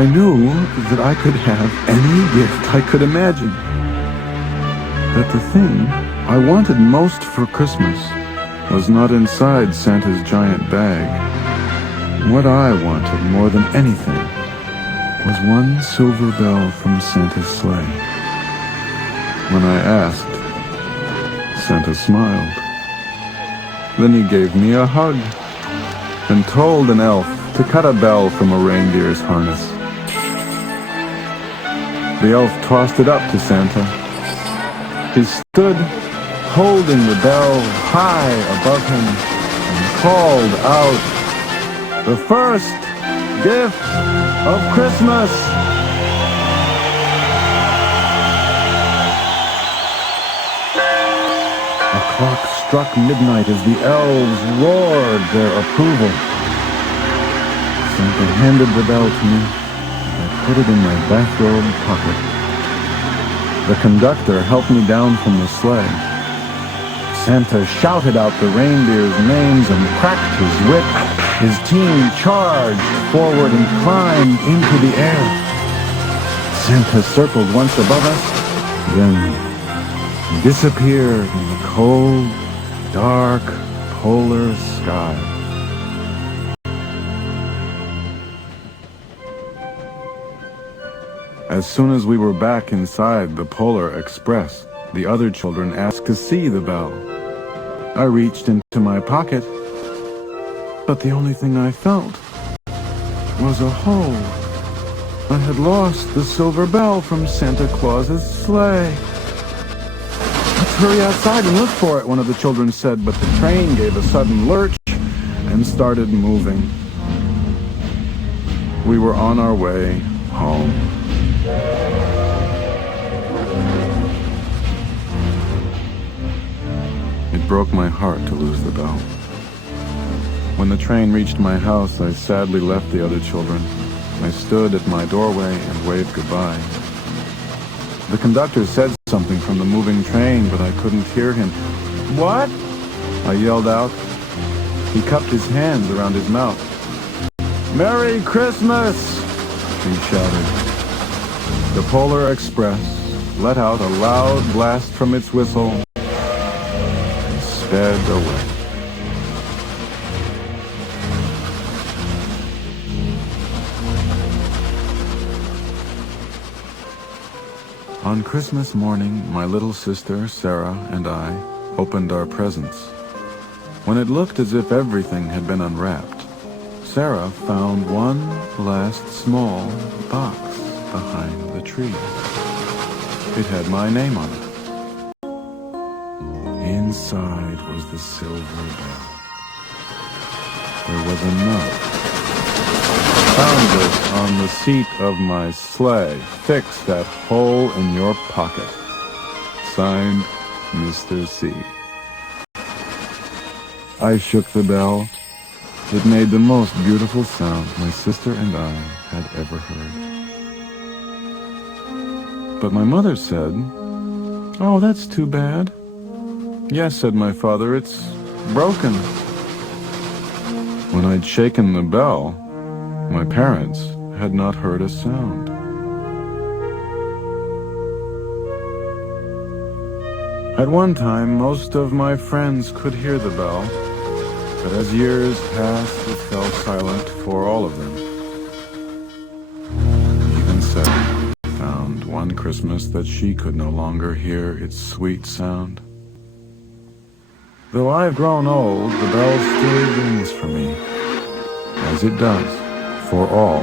I knew that I could have any gift I could imagine. That the thing I wanted most for Christmas was not inside Santa's giant bag. What I wanted more than anything was one silver bell from Santa's sleigh. When I asked, Santa smiled. Then he gave me a hug and told an elf to cut a bell from a reindeer's harness. The elf tossed it up to Santa. He stood holding the bell high above him and called out, "The first gift of Christmas!" A clock struck midnight as the elves roared their approval. Santa handed the bell to me, and I put it in my bathrobe pocket. The conductor helped me down from the sleigh. Santa shouted out the reindeers' names and cracked his whip. His team charged forward and climbed into the air. Santa circled once above us, then disappeared in the cold, dark, polar sky. As soon as we were back inside the Polar Express, the other children asked to see the bell. I reached into my pocket, but the only thing I felt was a hole. I had lost the silver bell from Santa Claus's sleigh. "Let's hurry outside and look for it," one of the children said, but the train gave a sudden lurch and started moving. We were on our way home. It broke my heart to lose the bell. When the train reached my house, I sadly left the other children. I stood at my doorway and waved goodbye. The conductor said something from the moving train, but I couldn't hear him. "What?" I yelled out. He cupped his hands around his mouth. "Merry Christmas!" he shouted. The Polar Express let out a loud blast from its whistle and sped away. On Christmas morning, my little sister, Sarah, and I opened our presents. When it looked as if everything had been unwrapped, Sarah found one last small box behind the tree. It had my name on it. Inside was the silver bell. There was a note. Found it on the seat of my sleigh. Fix that hole in your pocket. Signed, Mr. C. I shook the bell. It made the most beautiful sound my sister and I had ever heard. But my mother said, "Oh, that's too bad." "Yes," said my father, "it's broken." When I'd shaken the bell, my parents had not heard a sound. At one time, most of my friends could hear the bell, but as years passed, it fell silent for all of them. Even Sarah found one Christmas that she could no longer hear its sweet sound. Though I've grown old, the bell still rings for me, as it does for all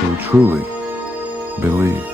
who truly believe.